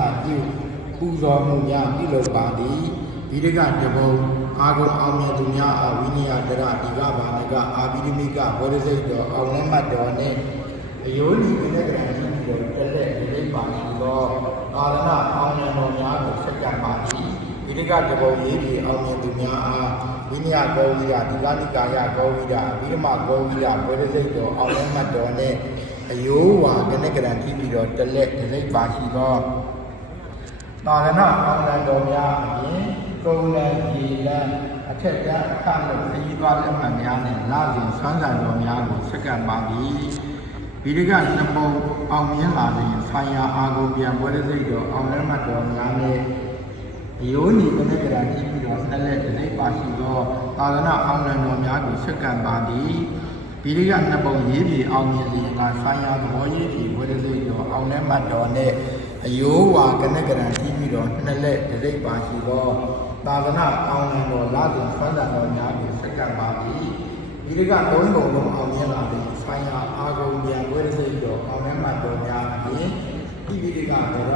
လာပြုပူဇော်မှုများပြုလုပ်ပါသည်ဗိဒကတဘုံအာဂုံအောင်မြတ်သူများအဝိနည်းတရဒီကဘာနကအာဘိဓိမိကဘောဓိစိတ်တော်အောင်လည်းမှတ်တော်နှင့်အယောနီကနဲ့ကံရှိတော်တက်လက်ဒီပါရှိသောအာရဏအောင်မြတ်တော်များကိုဆက်ကပ်ပါသည်ဗိဒကတဘုံရေးပြီးအောင်မြတ်သူများအားဝိနည်းဂောဝိဒဒီကနိကာယဂောဝိဒအဘိဓမ္မာဂောဝိဒဘောဓိစိတ်တော်အောင်လည်းမှတ်တော်နှင့်အယောဝါကနဲ့ကံရှိပြီးတော်တက်လက်ဒီပါရှိသောသာရဏအောင်လံတော်များအပြင်ကုံလံဒီလံအထက်ကြားအခလို့ခရီးသွားလက်မှတ်များနဲ့လာစဉ်ဆွမ်းဆံတော်များကိုစက္ကန့်ပါသည်ဗိဒကနှစ်ပုံအောင်မြင်လာတဲ့ဆိုင်ရာအာဂုံပြန်ပွဲစိတ်တော်အောင်လက်မှတ်တော်များနဲ့အယောနီကနကရာကြည့်ပြီးတော့ဆက်လက်ဒီပါရှိသောသာရဏအောင်လံတော်များကိုစက္ကန့်ပါသည်ဗိဒကနှစ်ပုံရေးပြီးအောင်မြင်စဉ်ကဆိုင်ရာသဘောရေးပြီးပွဲစိတ်တော်အောင်လက်မှတ်တော်နဲ့အယောဝါကနကရန်ကြည့်ပြီးတော့နှစ်လက်တိတ်ပါရှိသောသာသနာအောင်လံတော်လာတဲ့ဆွမ်းသာတော်များကိုစက္ကန့်ပါသည်ဒီကသုံးပုံလုံးအောင်မြင်လာတဲ့ဆိုင်ရာအာဂုံပြန်ဝိရစိတ်တော်အောင်မြတ်တော်များအပြင်ဒီဗိဒကဗေဒ